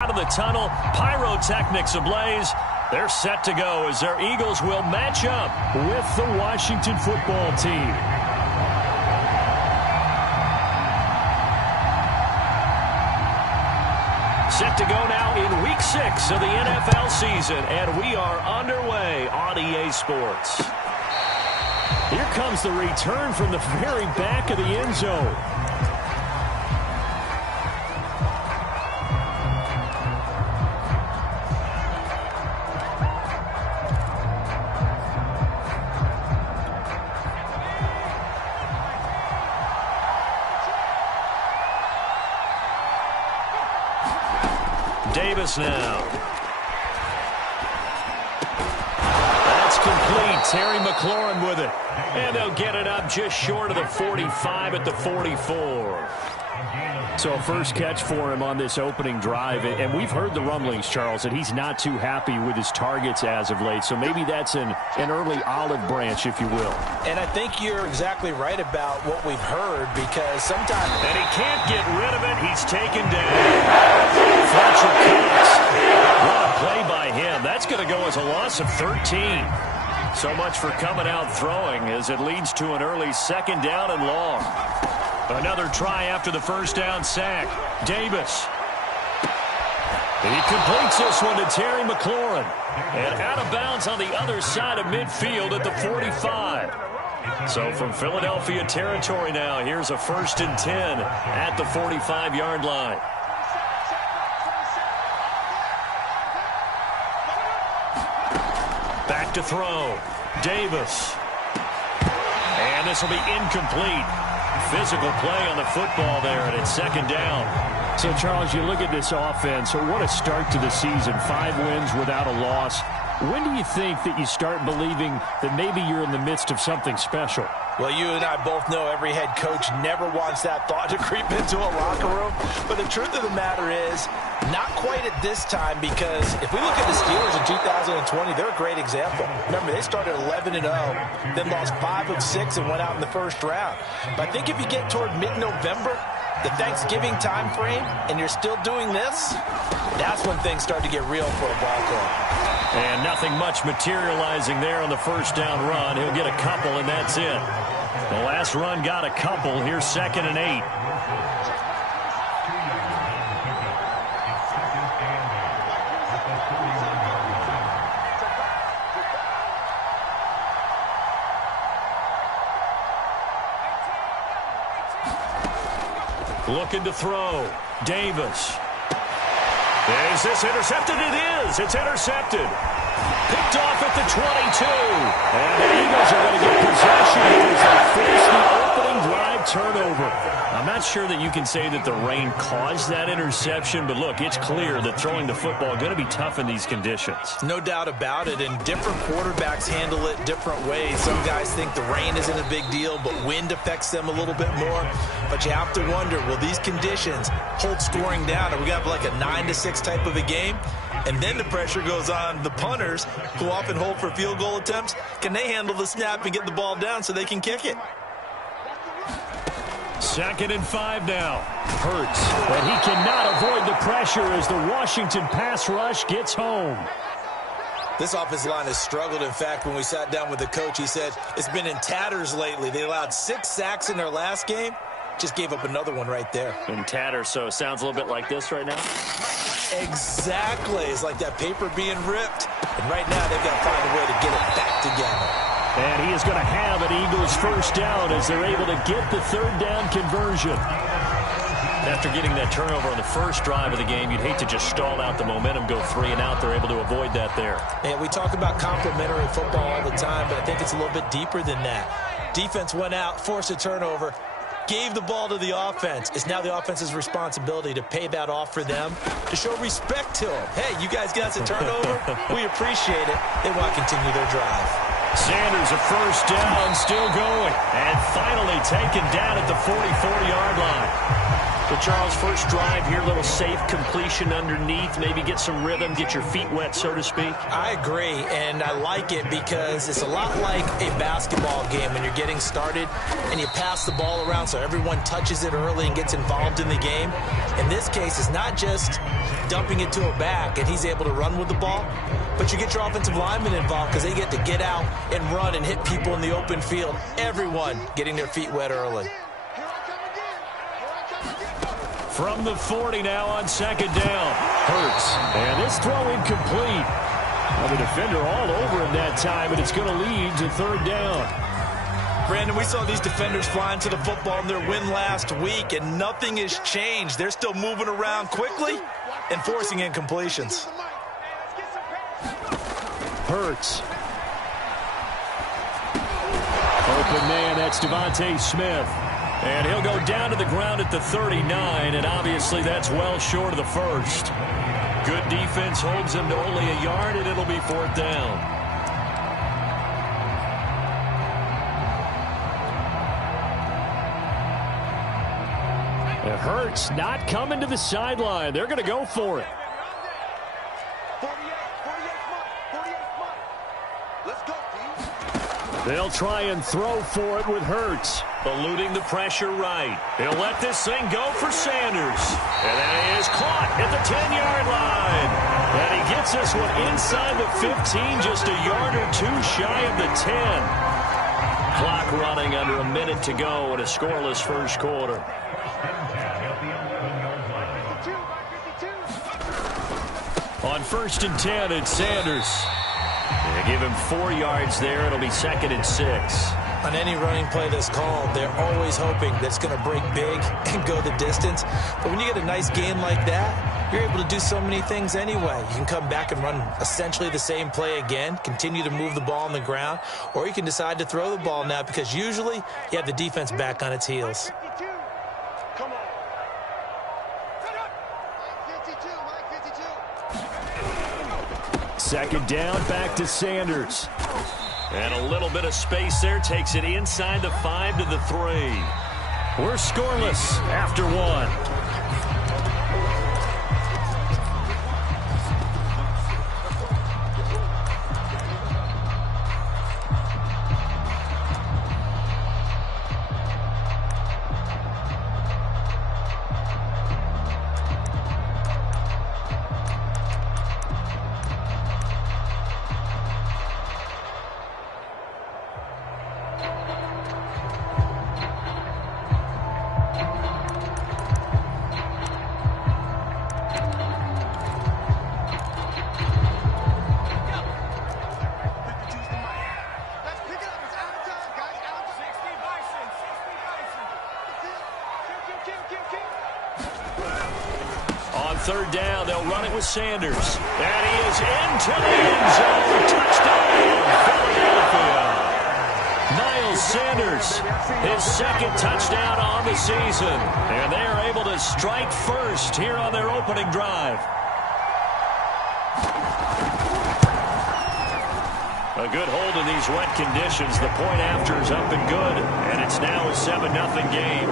Out of the tunnel, pyrotechnics ablaze. They're set to go as their Eagles will match up with the Washington football team. Set to go now in Week 6 of the NFL season, and we are underway on EA Sports. Here comes the return from the very back of the end zone. Davis now. That's complete. Terry McLaurin with it. And they'll get it up just short of the 45 at the 44. So first catch for him on this opening drive. And we've heard the rumblings, Charles, that he's not too happy with his targets as of late. So maybe that's an early olive branch, if you will. And I think you're exactly right about what we've heard, because sometimes... And he can't get rid of it. He's taken down. Fletcher Cox. What a play by him. That's going to go as a loss of 13. So much for coming out throwing as it leads to an early second down and long. Another try after the first down sack. Davis. He completes this one to Terry McLaurin. And out of bounds on the other side of midfield at the 45. So from Philadelphia territory now, here's a 1st and 10 at the 45-yard line. Back to throw. Davis. And this will be incomplete. Physical play on the football there, and it's second down. So, Charles, you look at this offense, so what a start to the season. 5 wins without a loss. When do you think that you start believing that maybe you're in the midst of something special? Well, you and I both know every head coach never wants that thought to creep into a locker room. But the truth of the matter is, not quite at this time, because if we look at the Steelers in 2020, they're a great example. Remember, they started 11-0, then lost 5 of 6 and went out in the first round. But I think if you get toward mid-November, the Thanksgiving time frame, and you're still doing this, that's when things start to get real for a ball club. And nothing much materializing there on the first down run. He'll get a couple, and that's it. The last run got a couple. Here's 2nd and 8. Looking to throw. Davis. Is this intercepted? It is. It's intercepted. Picked off at the 22. And the Eagles are going to get possession as they finish the opening drive turnover. I'm not sure that you can say that the rain caused that interception, but look, it's clear that throwing the football is going to be tough in these conditions. No doubt about it, and different quarterbacks handle it different ways. Some guys think the rain isn't a big deal, but wind affects them a little bit more. But you have to wonder, will these conditions hold scoring down? Are we going to have like a 9-6 type of a game? And then the pressure goes on the punters, who often hold for field goal attempts. Can they handle the snap and get the ball down so they can kick it? 2nd and 5 now. Hurts, but he cannot avoid the pressure as the Washington pass rush gets home. This offensive line has struggled. In fact, when we sat down with the coach, he said it's been in tatters lately. They allowed 6 sacks in their last game. Just gave up another one right there. In tatters, so it sounds a little bit like this right now? Exactly. It's like that paper being ripped. And right now, they've got to find a way to get it back together. And he is going to have an Eagles first down as they're able to get the 3rd down conversion. After getting that turnover on the first drive of the game, you'd hate to just stall out the momentum, go 3 and out. They're able to avoid that there. And we talk about complementary football all the time, but I think it's a little bit deeper than that. Defense went out, forced a turnover, gave the ball to the offense. It's now the offense's responsibility to pay that off for them, to show respect to them. Hey, you guys got us a turnover. We appreciate it. They want to continue their drive. Sanders a first down, still going. And finally taken down at the 44-yard line. Well, Charles, first drive here, little safe completion underneath, maybe get some rhythm, get your feet wet, so to speak. I agree, and I like it because it's a lot like a basketball game when you're getting started and you pass the ball around so everyone touches it early and gets involved in the game. In this case, it's not just dumping it to a back and he's able to run with the ball, but you get your offensive linemen involved because they get to get out and run and hit people in the open field. Everyone getting their feet wet early. From the 40 now on second down. Hurts. And this throw incomplete. Well, the defender all over him that time, and it's going to lead to third down. Brandon, we saw these defenders flying to the football in their win last week, and nothing has changed. They're still moving around quickly and forcing incompletions. Hurts. Open man, that's Devontae Smith. And he'll go down to the ground at the 39, and obviously that's well short of the first. Good defense holds him to only a yard, and it'll be fourth down. It hurts, not coming to the sideline. They're going to go for it. They'll try and throw for it with Hurts. Eluding the pressure right. He'll let this thing go for Sanders. And that is caught at the 10-yard line. And he gets this one inside the 15, just a yard or two shy of the 10. Clock running under a minute to go in a scoreless first quarter. On 1st and 10, it's Sanders. They give him 4 yards there. It'll be 2nd and 6. On any running play that's called, they're always hoping that it's going to break big and go the distance. But when you get a nice game like that, you're able to do so many things anyway. You can come back and run essentially the same play again, continue to move the ball on the ground, or you can decide to throw the ball now because usually you have the defense back on its heels. Second down, back to Sanders. And a little bit of space there takes it inside the 5 to the 3. We're scoreless after 1. Third down, they'll run it with Sanders. And he is into the end zone. Touchdown, Philadelphia. Miles Sanders, his 2nd touchdown on the season. And they are able to strike first here on their opening drive. A good hold in these wet conditions. The point after is up and good. And it's now a 7-0 game.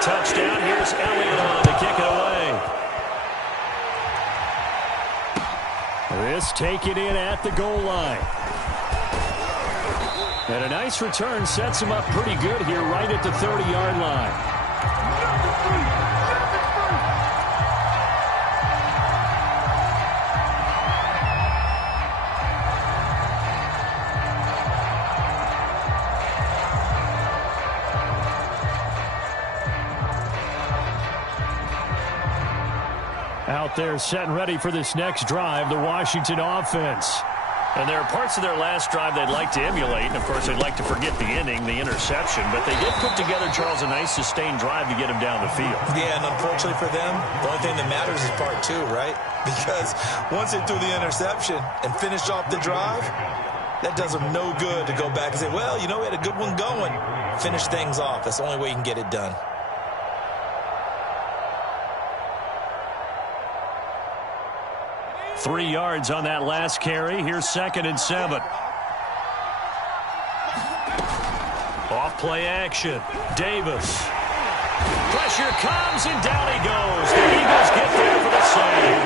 Touchdown. Here's Elliott on to kick it away. This taken in at the goal line. And a nice return sets him up pretty good here right at the 30-yard line. Out there set and ready for this next drive, the Washington offense. And there are parts of their last drive they'd like to emulate. And, of course, they'd like to forget the inning, the interception. But they did put together, Charles, a nice sustained drive to get him down the field. Yeah, and unfortunately for them, the only thing that matters is part two, right? Because once they threw the interception and finished off the drive, that does them no good to go back and say, well, you know, we had a good one going. Finish things off. That's the only way you can get it done. Three yards on that last carry. Here's 2nd and 7. Off play action. Davis. Pressure comes and down he goes. The Eagles get there for the save.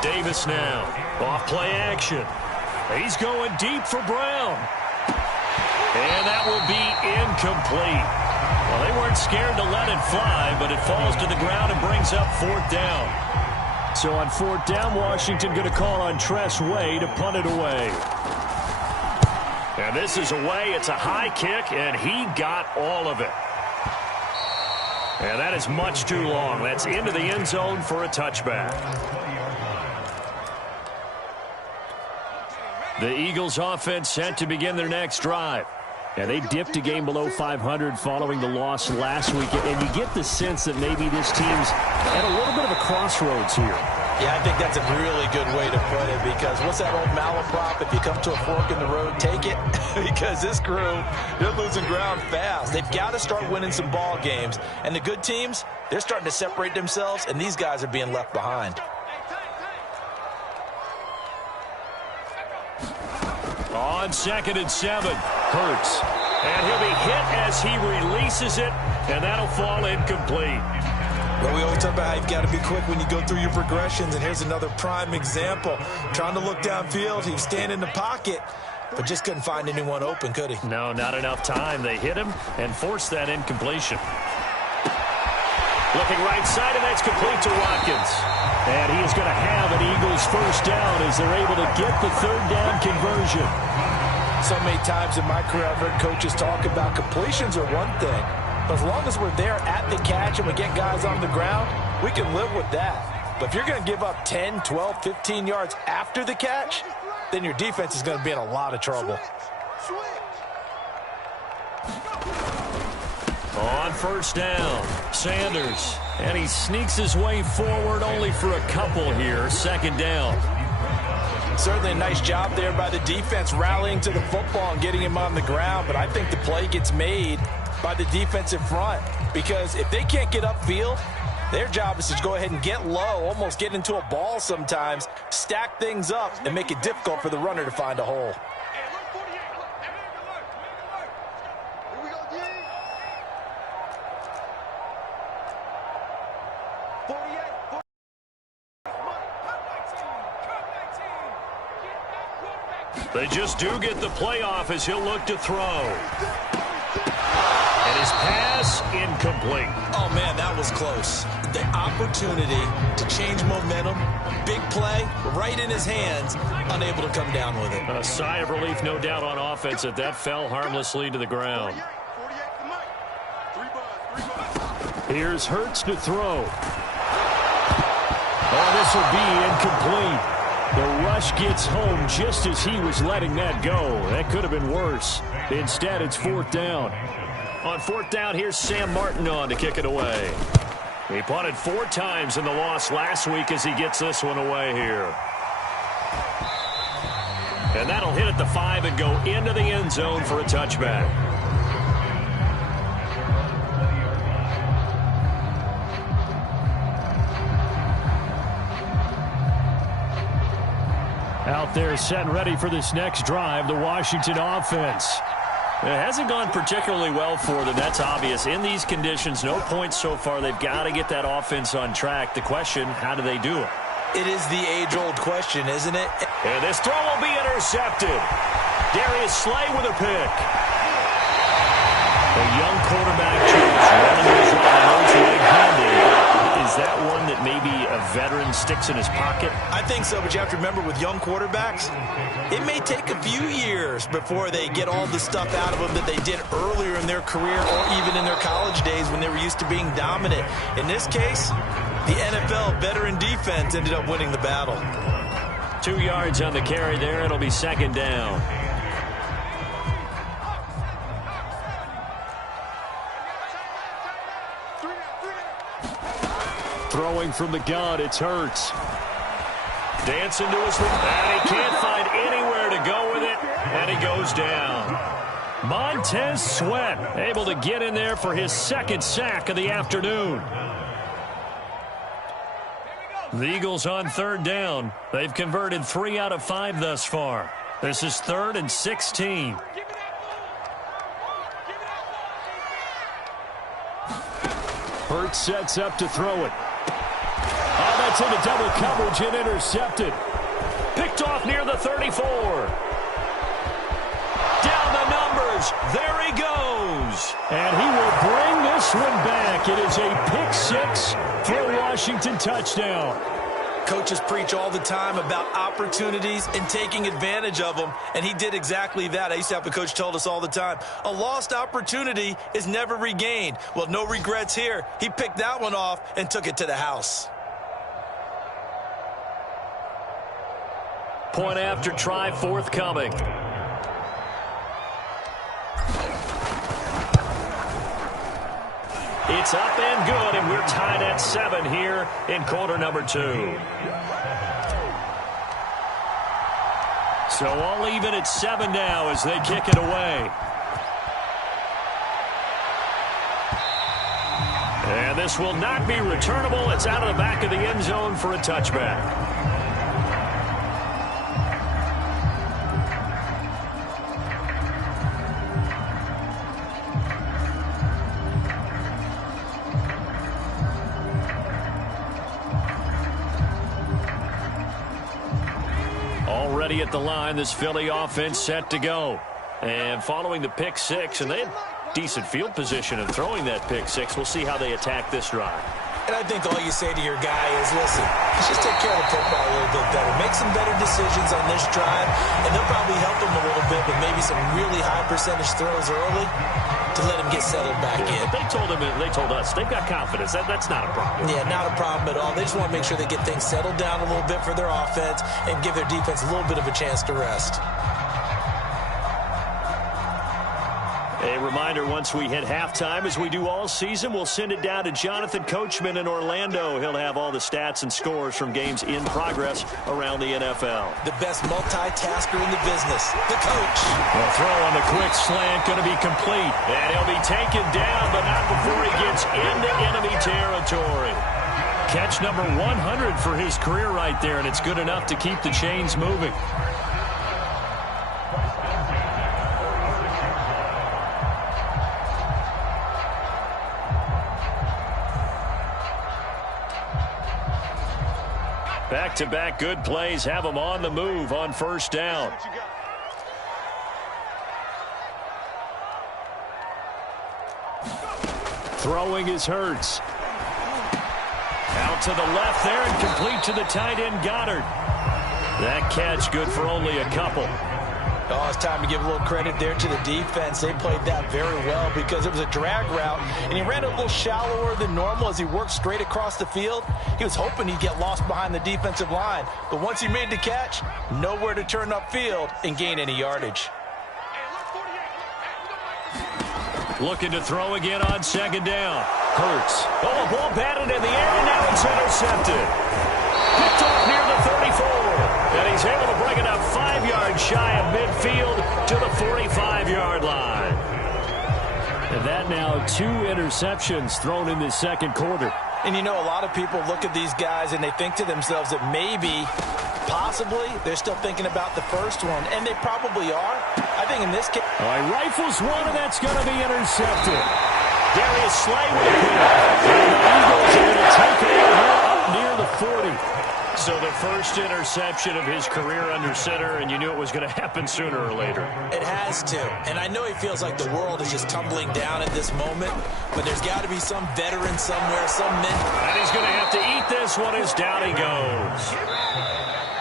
Davis now. Off play action. He's going deep for Brown. And that will be incomplete. Well, they weren't scared to let it fly, but it falls to the ground and brings up 4th down. So on 4th down, Washington going to call on Tress Way to punt it away. And this is away. It's a high kick, and he got all of it. And that is much too long. That's into the end zone for a touchback. The Eagles offense set to begin their next drive. And they dipped a game below 500 following the loss last week. And you get the sense that maybe this team's at a little bit of a crossroads here. Yeah, I think that's a really good way to put it, because what's that old malaprop? If you come to a fork in the road, take it. Because this crew, they're losing ground fast. They've got to start winning some ball games. And the good teams, they're starting to separate themselves, and these guys are being left behind. On 2nd and 7, Hurts. And he'll be hit as he releases it, and that'll fall incomplete. Well, we always talk about how you've got to be quick when you go through your progressions, and here's another prime example. Trying to look downfield, he was standing in the pocket, but just couldn't find anyone open, could he? No, not enough time. They hit him and forced that incompletion. Looking right side, and that's complete to Watkins. And he is going to have an Eagles first down as they're able to get the 3rd down conversion. So many times in my career, I've heard coaches talk about completions are one thing. But as long as we're there at the catch and we get guys on the ground, we can live with that. But if you're going to give up 10, 12, 15 yards after the catch, then your defense is going to be in a lot of trouble. On 1st down, Sanders. And he sneaks his way forward only for a couple here. 2nd down. Certainly a nice job there by the defense rallying to the football and getting him on the ground. But I think the play gets made by the defensive front, because if they can't get upfield, their job is to go ahead and get low, almost get into a ball sometimes, stack things up, and make it difficult for the runner to find a hole. They just do get the playoff as he'll look to throw. And his pass incomplete. Oh, man, that was close. The opportunity to change momentum, big play, right in his hands, unable to come down with it. A sigh of relief, no doubt, on offense that fell harmlessly to the ground. Here's Hurts to throw. Oh, this will be incomplete. The rush gets home just as he was letting that go. That could have been worse. Instead, it's 4th down. On 4th down, here's Sam Martin on to kick it away. He punted 4 times in the loss last week as he gets this one away here. And that'll hit at the 5 and go into the end zone for a touchback. Out there set and ready for this next drive, the Washington offense. It hasn't gone particularly well for them, that's obvious. In these conditions, no points so far. They've got to get that offense on track. The question, how do they do it? It is the age-old question, isn't it? And this throw will be intercepted. Darius Slay with a pick. A young quarterback choice, running his right-handed. Is that one that maybe a veteran sticks in his pocket? I think so, but you have to remember with young quarterbacks, it may take a few years before they get all the stuff out of them that they did earlier in their career or even in their college days when they were used to being dominant. In this case, The NFL veteran defense ended up winning the battle. 2 yards on the carry there. It'll be second down. Throwing from the gun, it's Hurts. Dancing to his feet, and he can't find anywhere to go with it, and he goes down. Montez Sweat able to get in there for his second sack of the afternoon. The Eagles on third down. They've converted 3 out of 5 thus far. This is 3rd and 16. Hurts sets up to throw it. Oh, that's into double coverage and intercepted. Picked off near the 34. Down the numbers. There he goes. And he will bring this one back. It is a pick 6 for a Washington touchdown. Coaches preach all the time about opportunities and taking advantage of them, and he did exactly that. I used to have a coach told us all the time, a lost opportunity is never regained. Well, no regrets here. He picked that one off and took it to the house. Point after try forthcoming. It's up and good, and we're tied at 7 here in quarter number 2. So all even at 7 now as they kick it away. And this will not be returnable. It's out of the back of the end zone for a touchback. Already at the line, this Philly offense set to go. And following the pick 6, and they had decent field position in throwing that pick 6. We'll see how they attack this drive. And I think all you say to your guy is, listen, let's just take care of the football a little bit better. Make some better decisions on this drive, and they'll probably help him a little bit with maybe some really high percentage throws early to let him get settled back in. But they told us they've got confidence. That's not a problem. Yeah, not a problem at all. They just want to make sure they get things settled down a little bit for their offense and give their defense a little bit of a chance to rest. A reminder, once we hit halftime, as we do all season, we'll send it down to Jonathan Coachman in Orlando. He'll have all the stats and scores from games in progress around the NFL. The best multitasker in the business, the coach. The throw on the quick slant going to be complete. And he'll be taken down, but not before he gets into enemy territory. Catch number 100 for his career right there, and it's good enough to keep the chains moving. Back-to-back good plays have them on the move on first down. Throwing is Hurts. Out to the left there and complete to the tight end Goddard. That catch good for only a couple. Oh, it's time to give a little credit there to the defense. They played that very well because it was a drag route, and he ran a little shallower than normal as he worked straight across the field. He was hoping he'd get lost behind the defensive line, but once he made the catch, nowhere to turn upfield and gain any yardage. Looking to throw again on second down. Hurts. Oh, a ball batted in the air, and now it's intercepted. Picked off near the 34. And he's able to bring it up 5 yards shy of midfield to the 45-yard line. And that now 2 interceptions thrown in the second quarter. And you know, a lot of people look at these guys and they think to themselves that maybe, possibly, they're still thinking about the first one. And they probably are. I think in this case... All right, rifles one, and that's going to be intercepted. Darius Slay with a pick. And the Eagles are going to take it up near the 40. So the first interception of his career under center, and you knew it was going to happen sooner or later. It has to. And I know he feels like the world is just tumbling down at this moment, but there's got to be some veteran somewhere, some men. And he's going to have to eat this one as down he goes.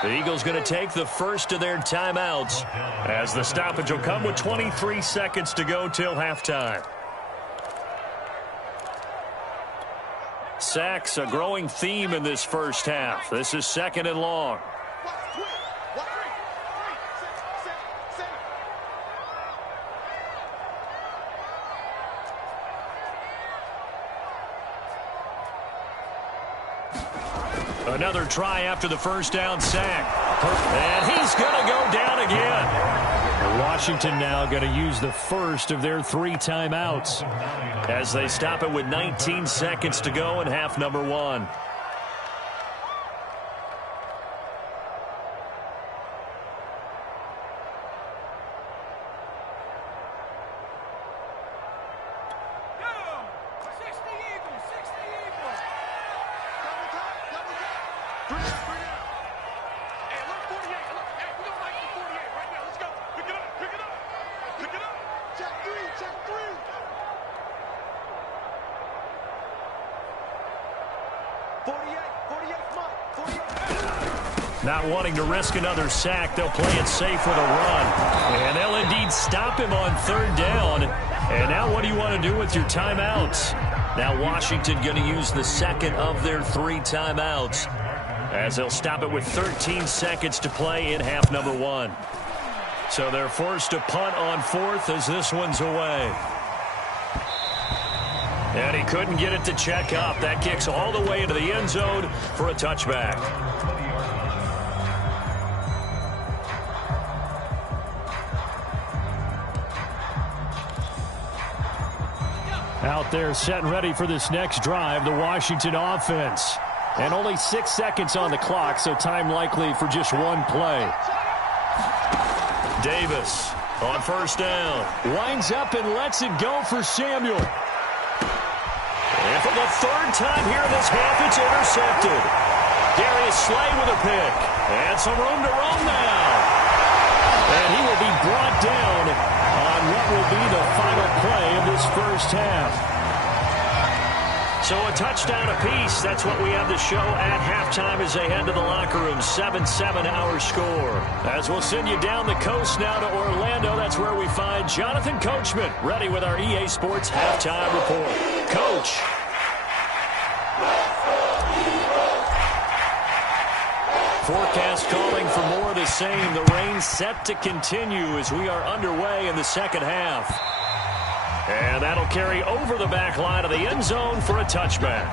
The Eagles going to take the first of their timeouts as the stoppage will come with 23 seconds to go till halftime. Sacks, a growing theme in this first half. This is 2nd and long. Another try after the first down sack. And he's going to go down again. Washington now going to use the first of their 3 timeouts as they stop it with 19 seconds to go in half number 1. Not wanting to risk another sack, they'll play it safe with a run. And they'll indeed stop him on 3rd down. And now what do you want to do with your timeouts? Now Washington going to use the 2nd of their 3 timeouts as they'll stop it with 13 seconds to play in half number 1. So they're forced to punt on 4th as this one's away. And he couldn't get it to check up. That kicks all the way into the end zone for a touchback. Out there set and ready for this next drive, the Washington offense. And only 6 seconds on the clock, so time likely for just one play. Davis on 1st down. Winds up and lets it go for Samuel. And for the 3rd time here in this half, it's intercepted. Darius Slay with a pick. And some room to roam now. And he will be brought down on what will be the final play of this first half. So a touchdown apiece. That's what we have to show at halftime as they head to the locker room. 7-7 our score. As we'll send you down the coast now to Orlando. That's where we find Jonathan Coachman ready with our EA Sports halftime report. Coach. Forecast calling for more of the same. The rain set to continue as we are underway in the 2nd half. And that'll carry over the back line of the end zone for a touchback.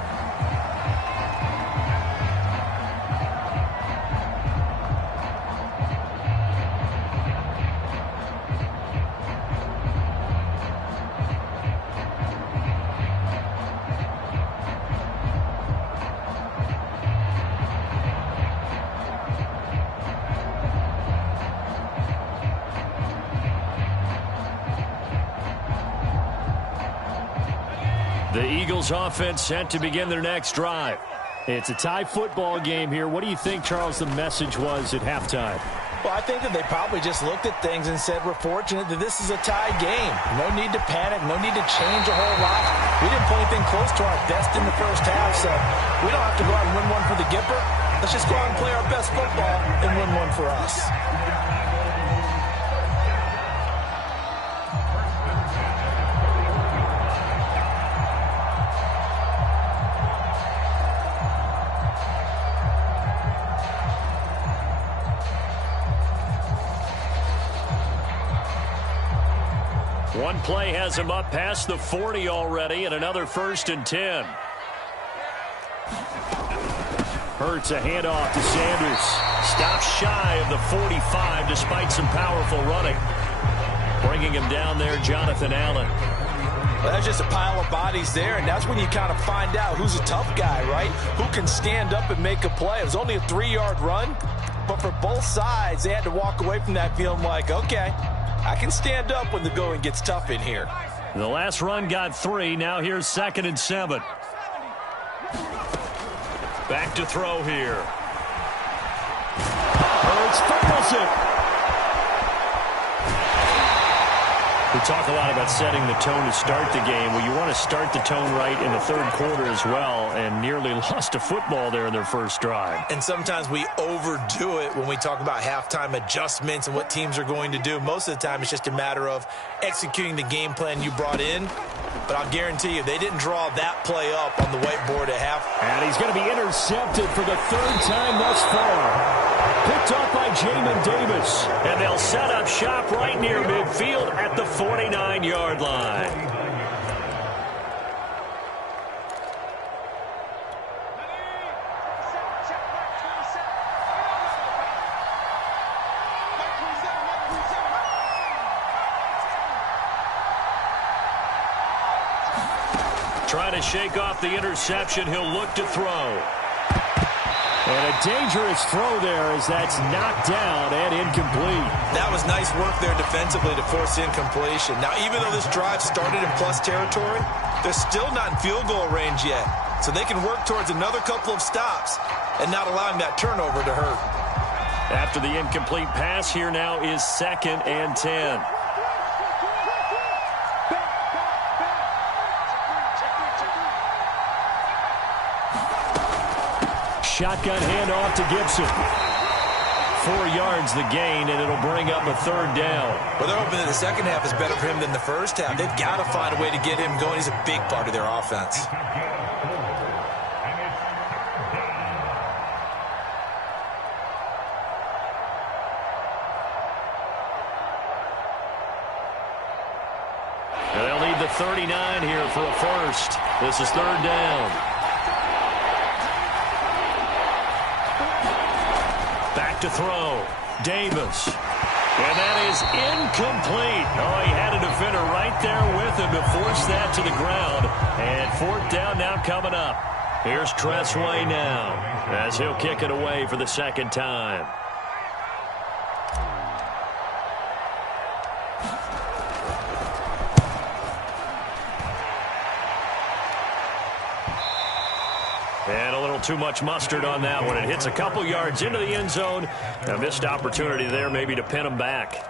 The Eagles offense set to begin their next drive. It's a tie football game here. What do you think, Charles, the message was at halftime? Well, I think that they probably just looked at things and said, we're fortunate that this is a tie game. No need to panic. No need to change a whole lot. We didn't play anything close to our best in the first half, so we don't have to go out and win one for the Gipper. Let's just go out and play our best football and win one for us. One play has him up past the 40 already, and another 1st and 10. Hurts a handoff to Sanders. Stops shy of the 45 despite some powerful running. Bringing him down there, Jonathan Allen. Well, that's just a pile of bodies there, and that's when you kind of find out who's a tough guy, right? Who can stand up and make a play. It was only a 3-yard run, but for both sides, they had to walk away from that feeling like, okay, I can stand up when the going gets tough in here. The last run got 3. Now here's 2nd and 7. Back to throw here. Hurts fumbles it. We talk a lot about setting the tone to start the game. Well, you want to start the tone right in the 3rd quarter as well, and nearly lost a football there in their first drive. And sometimes we overdo it when we talk about halftime adjustments and what teams are going to do. Most of the time, it's just a matter of executing the game plan you brought in but I'll guarantee you they didn't draw that play up on the whiteboard at half. And he's going to be intercepted for the third time thus far. Picked off by Jamin Davis. And they'll set up shop right near midfield at the 49-yard line. Trying to shake off the interception. He'll look to throw. And a dangerous throw there as that's knocked down and incomplete. That was nice work there defensively to force incompletion. Now, even though this drive started in plus territory, they're still not in field goal range yet. So they can work towards another couple of stops and not allowing that turnover to hurt. After the incomplete pass, here now is 2nd and 10. Shotgun handoff to Gibson. 4 yards the gain, and it'll bring up a 3rd down. Well, they're hoping that the second half is better for him than the first half. They've got to find a way to get him going. He's a big part of their offense. And they'll need the 39 here for a first. This is 3rd down. Back to throw. Davis. And that is incomplete. Oh, he had a defender right there with him to force that to the ground. And 4th down now coming up. Here's Tressway now as he'll kick it away for the 2nd time. And a little too much mustard on that one. It hits a couple yards into the end zone. A missed opportunity there maybe to pin him back.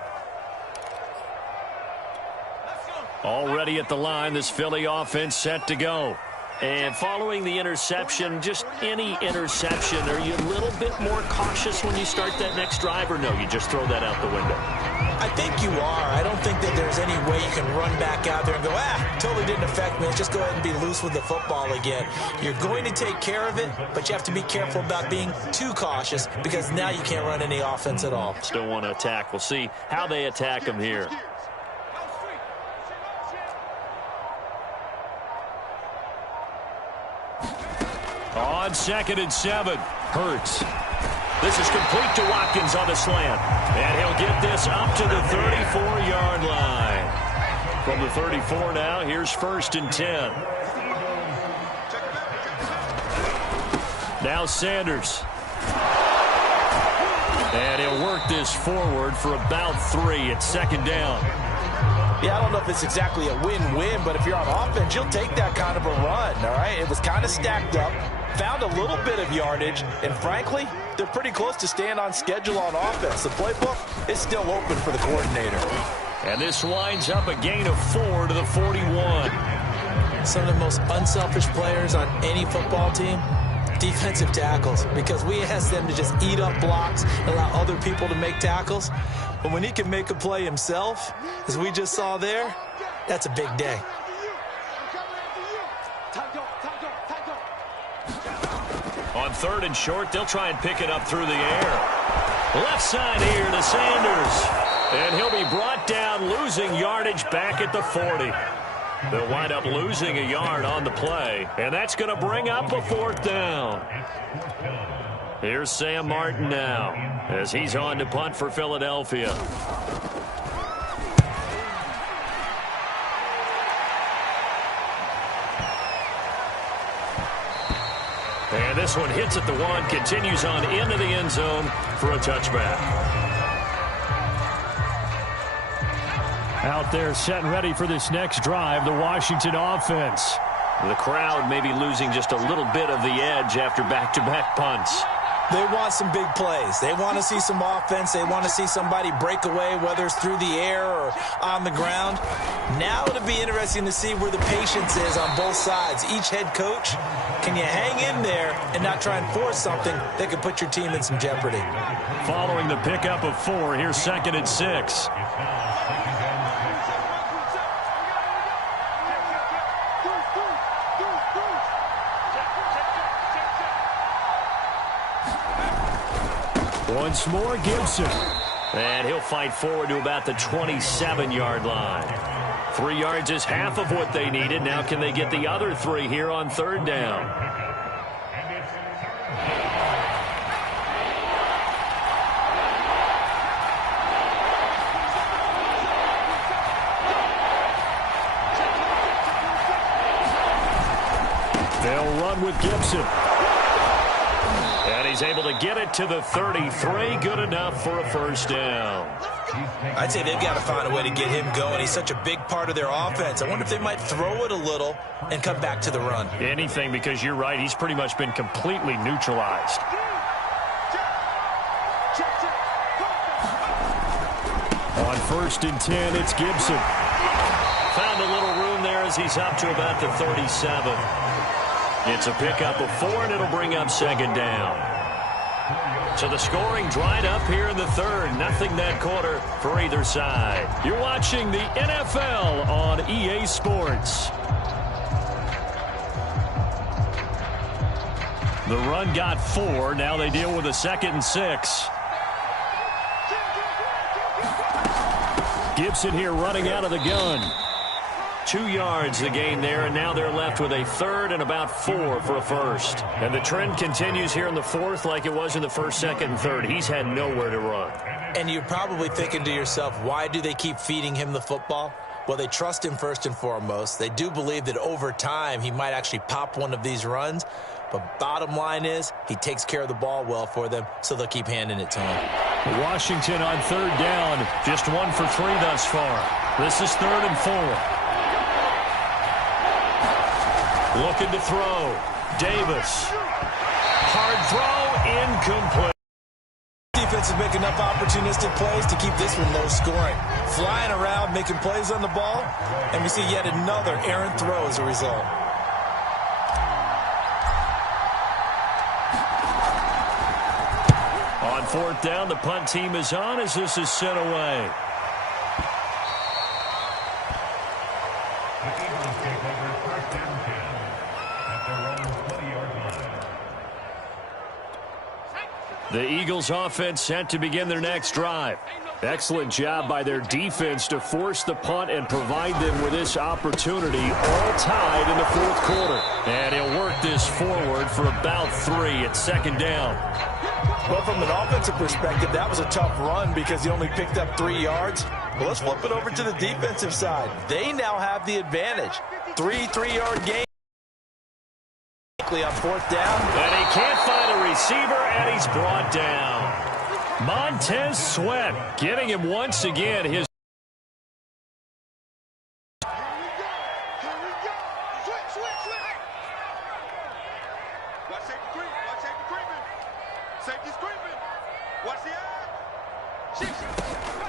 Already at the line, this Philly offense set to go. And following the interception, just any interception, are you a little bit more cautious when you start that next drive, or no, you just throw that out the window? I think you are. I don't think that there's any way you can run back out there and go, totally didn't affect me. Let's just go ahead and be loose with the football again. You're going to take care of it, but you have to be careful about being too cautious because now you can't run any offense at all. Still want to attack. We'll see how they attack him here. On 2nd and 7, Hurts. This is complete to Watkins on the slant. And he'll get this up to the 34-yard line. From the 34 now, here's 1st and 10. Now Sanders. And he'll work this forward for about 3. It's 2nd down. Yeah, I don't know if it's exactly a win-win, but if you're on offense, you'll take that kind of a run, all right? It was kind of stacked up, found a little bit of yardage, and frankly, they're pretty close to staying on schedule on offense. The playbook is still open for the coordinator. And this winds up a gain of 4 to the 41. Some of the most unselfish players on any football team, defensive tackles, because we ask them to just eat up blocks, allow other people to make tackles. But when he can make a play himself, as we just saw there, that's a big day. On 3rd and short, they'll try and pick it up through the air. Left side here to Sanders. And he'll be brought down, losing yardage back at the 40. They'll wind up losing a yard on the play. And that's going to bring up a 4th down. Here's Sam Martin now as he's on to punt for Philadelphia. And this one hits at the 1, continues on into the end zone for a touchback. Out there set and ready for this next drive, the Washington offense. The crowd may be losing just a little bit of the edge after back-to-back punts. They want some big plays. They want to see some offense. They want to see somebody break away, whether it's through the air or on the ground. Now it'll be interesting to see where the patience is on both sides. Each head coach, can you hang in there and not try and force something that could put your team in some jeopardy? Following the pickup of 4, here's 2nd and 6. Once more, Gibson. And he'll fight forward to about the 27-yard line. 3 yards is half of what they needed. Now can they get the other 3 here on third down? They'll run with Gibson. And he's able to get it to the 33. Good enough for a first down. I'd say they've got to find a way to get him going. He's such a big part of their offense. I wonder if they might throw it a little and come back to the run. Anything, because you're right. He's pretty much been completely neutralized. On 1st and 10, it's Gibson. Found a little room there as he's up to about the 37. It's a pickup of 4, and it'll bring up second down. So the scoring dried up here in the third. Nothing that quarter for either side. You're watching the NFL on EA Sports. The run got 4. Now they deal with a 2nd and 6. Gibson here running out of the gun. 2 yards the gain there, and now they're left with a 3rd and about 4 for a first. And the trend continues here in the 4th like it was in the 1st, 2nd, and 3rd. He's had nowhere to run. And you're probably thinking to yourself, why do they keep feeding him the football? Well, they trust him first and foremost. They do believe that over time he might actually pop one of these runs. But bottom line is he takes care of the ball well for them, so they'll keep handing it to him. Washington on 3rd down. Just 1 for 3 thus far. This is 3rd and 4. Looking to throw. Davis. Hard throw. Incomplete. Defense is making enough opportunistic plays to keep this one low scoring. Flying around, making plays on the ball. And we see yet another errant throw as a result. On 4th down, the punt team is on as this is sent away. The Eagles offense set to begin their next drive. Excellent job by their defense to force the punt and provide them with this opportunity, all tied in the 4th quarter. And he'll work this forward for about 3 at 2nd down. Well, from an offensive perspective, that was a tough run because he only picked up 3 yards. Well, let's flip it over to the defensive side. They now have the advantage. 3-3-yard gain on 4th down. And he can't find a receiver, and he's brought down. Montez Sweat getting him once again. His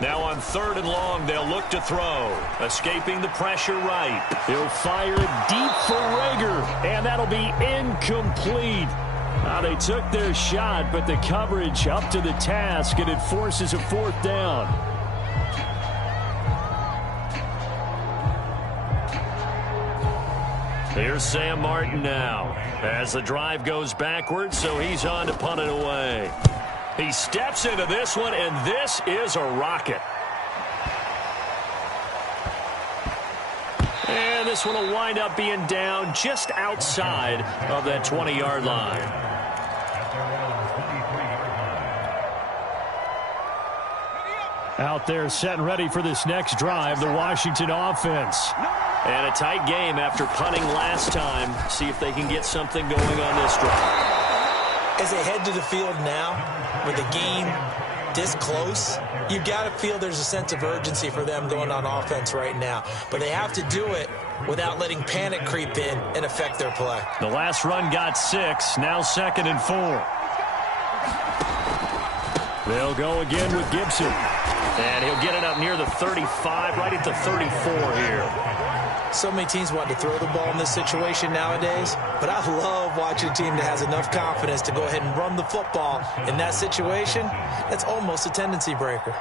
Now on 3rd and long, they'll look to throw. Escaping the pressure right. He'll fire it deep for Rager, and that'll be incomplete. They took their shot, but the coverage up to the task, and it forces a 4th down. Here's Sam Martin now as the drive goes backwards, so he's on to punt it away. He steps into this one, and this is a rocket. And this one will wind up being down just outside of that 20-yard line. Out there set and ready for this next drive, the Washington offense. And a tight game after punting last time. See if they can get something going on this drive. As they head to the field now, with the game this close, you've got to feel there's a sense of urgency for them going on offense right now. But they have to do it without letting panic creep in and affect their play. The last run got 6, now 2nd and 4. They'll go again with Gibson. And he'll get it up near the 35, right at the 34 here. So many teams want to throw the ball in this situation nowadays, but I love watching a team that has enough confidence to go ahead and run the football in that situation. That's almost a tendency breaker.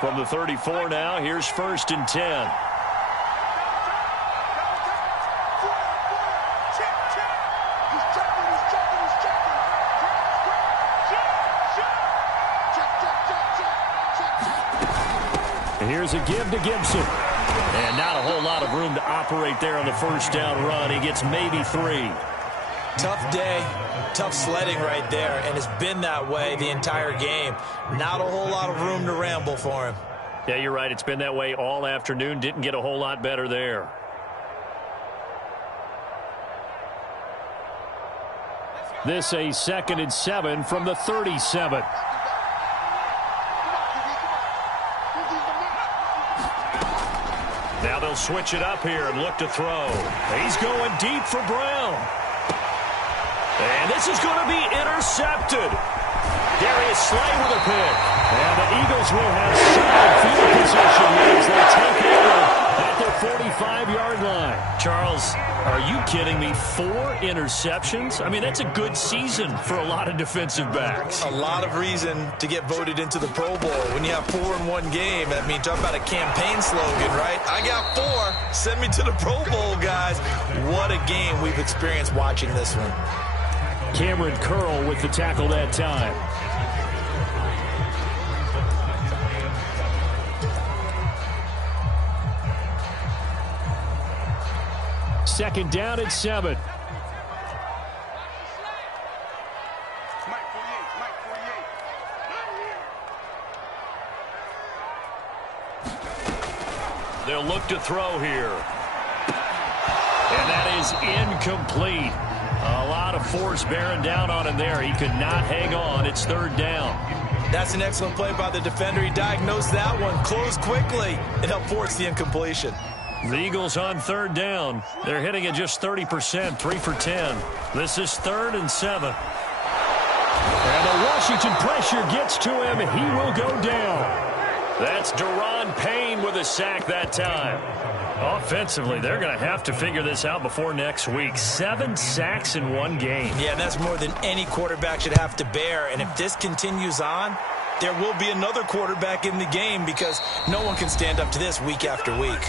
From the 34 now, here's 1st and 10. Here's a give to Gibson. And not a whole lot of room to operate there on the first down run. He gets maybe 3. Tough day, tough sledding right there, and it's been that way the entire game. Not a whole lot of room to ramble for him. Yeah, you're right. It's been that way all afternoon. Didn't get a whole lot better there. This a 2nd and 7 from the 37. Now they'll switch it up here and look to throw. He's going deep for Brown. And this is going to be intercepted. Darius Slay with a pick. And the Eagles will have solid field position as they take over at their 45-yard line. Charles, are you kidding me? 4 interceptions? I mean, that's a good season for a lot of defensive backs. A lot of reason to get voted into the Pro Bowl. When you have 4 in one game, I mean, talk about a campaign slogan, right? I got 4. Send me to the Pro Bowl, guys. What a game we've experienced watching this one. Cameron Curl with the tackle that time. Second down and 7. They'll look to throw here. And that is incomplete. A lot of force bearing down on him there. He could not hang on. It's 3rd down. That's an excellent play by the defender. He diagnosed that one, closed quickly, and helped force the incompletion. The Eagles on 3rd down. They're hitting at just 30%, 3 for 10. This is 3rd and 7. And the Washington pressure gets to him. He will go down. That's Deron Payne with a sack that time. Offensively, they're going to have to figure this out before next week. 7 sacks in one game. Yeah, and that's more than any quarterback should have to bear. And if this continues on, there will be another quarterback in the game because no one can stand up to this week after week.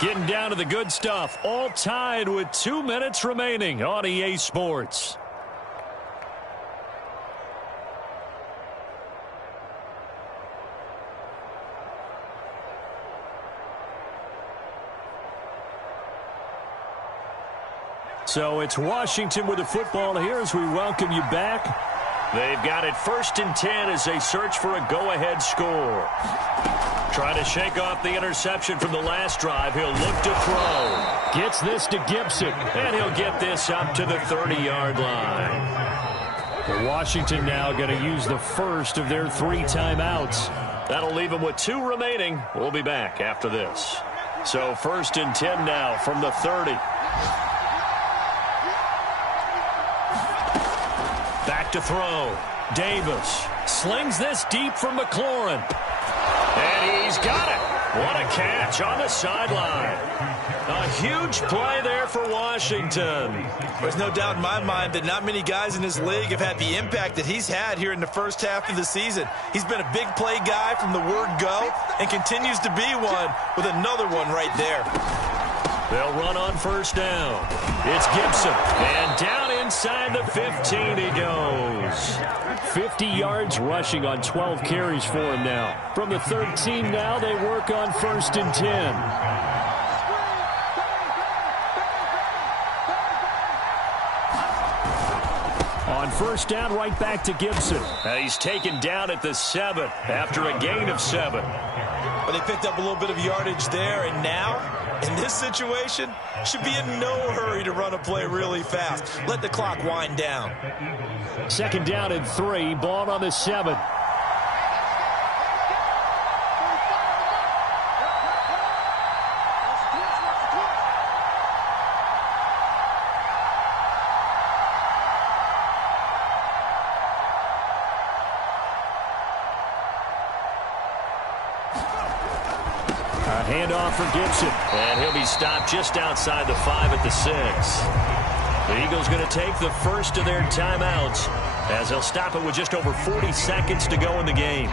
Getting down to the good stuff. All tied with 2 minutes remaining on EA Sports. So it's Washington with the football here as we welcome you back. They've got it 1st and 10 as they search for a go-ahead score. Trying to shake off the interception from the last drive. He'll look to throw. Gets this to Gibson. And he'll get this up to the 30-yard line. Washington now going to use the first of their 3 timeouts. That'll leave them with 2 remaining. We'll be back after this. So 1st and 10 now from the 30. Back to throw. Davis slings this deep from McLaurin. And he's got it. What a catch on the sideline. A huge play there for Washington. There's no doubt in my mind that not many guys in this league have had the impact that he's had here in the first half of the season. He's been a big play guy from the word go and continues to be one with another one right there. They'll run on 1st down. It's Gibson. And down inside the 15 he goes. 50 yards rushing on 12 carries for him now. From the 13 now, they work on 1st and 10. On 1st down, right back to Gibson. He's taken down at the 7 after a gain of 7. But they picked up a little bit of yardage there, and now, in this situation, should be in no hurry to run a play really fast. Let the clock wind down. 2nd down and 3, ball on the 7. Handoff for Gibson. And he'll be stopped just outside the 5 at the 6. The Eagles going to take the first of their timeouts as they'll stop it with just over 40 seconds to go in the game.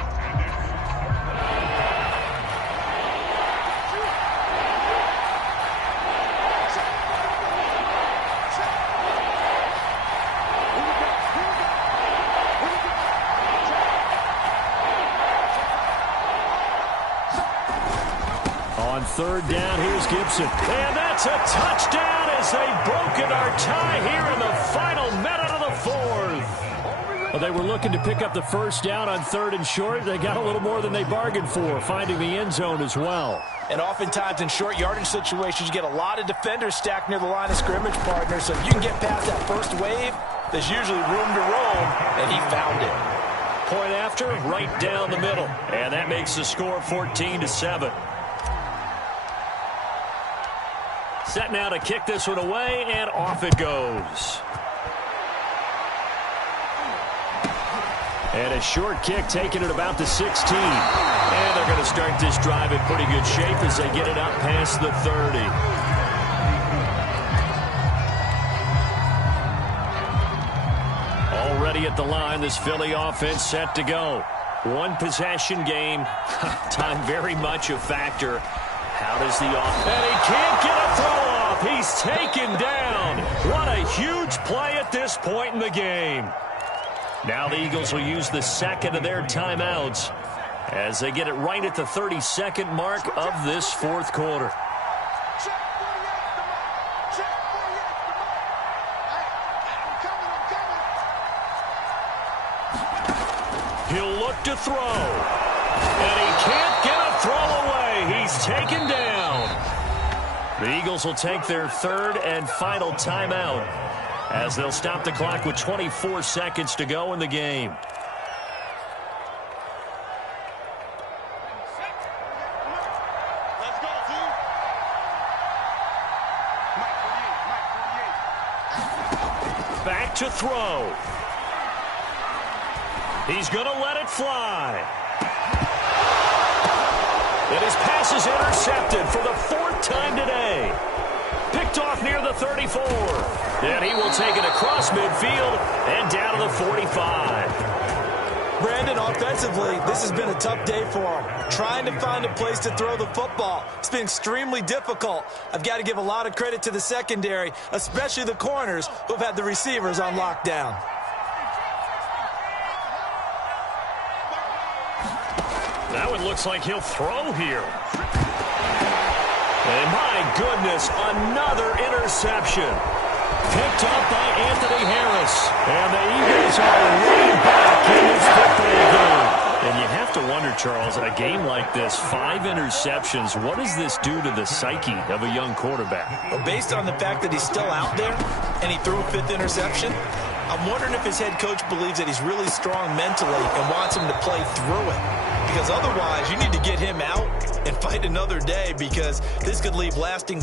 third down. Here's Gibson. And that's a touchdown as they've broken our tie here in the final minute of the fourth. Well, they were looking to pick up the first down on third and short. They got a little more than they bargained for, finding the end zone as well. And oftentimes in short yardage situations, you get a lot of defenders stacked near the line of scrimmage, partner. So if you can get past that first wave, there's usually room to roam, and he found it. Point after, right down the middle. And that makes the score 14-7. Set now to kick this one away, and off it goes. And a short kick taken at about the 16. And they're going to start this drive in pretty good shape as they get it up past the 30. Already at the line, this Philly offense set to go. One possession game. Time very much a factor. How does the offense? And he can't get a throw off. He's taken down. What a huge play at this point in the game. Now the Eagles will use the second of their timeouts as they get it right at the 32nd mark of this fourth quarter. He'll look to throw. And he can't get a throw away. He's taken down. The Eagles will take their third and final timeout as they'll stop the clock with 24 seconds to go in the game. Back to throw. He's going to let it fly. And his pass is intercepted for the fourth time today. Picked off near the 34. And he will take it across midfield and down to the 45. Brandon, offensively, this has been a tough day for him. Trying to find a place to throw the football. It's been extremely difficult. I've got to give a lot of credit to the secondary, especially the corners who've had the receivers on lockdown. That one looks like he'll throw here. And my goodness, another interception. Picked up by Anthony Harris. And the Eagles are way back in this football game. And you have to wonder, Charles, a game like this, 5 interceptions, what does this do to the psyche of a young quarterback? Well, based on the fact that he's still out there and he threw a 5th interception, I'm wondering if his head coach believes that he's really strong mentally and wants him to play through it. Because otherwise, you need to get him out and fight another day because this could leave lasting damage.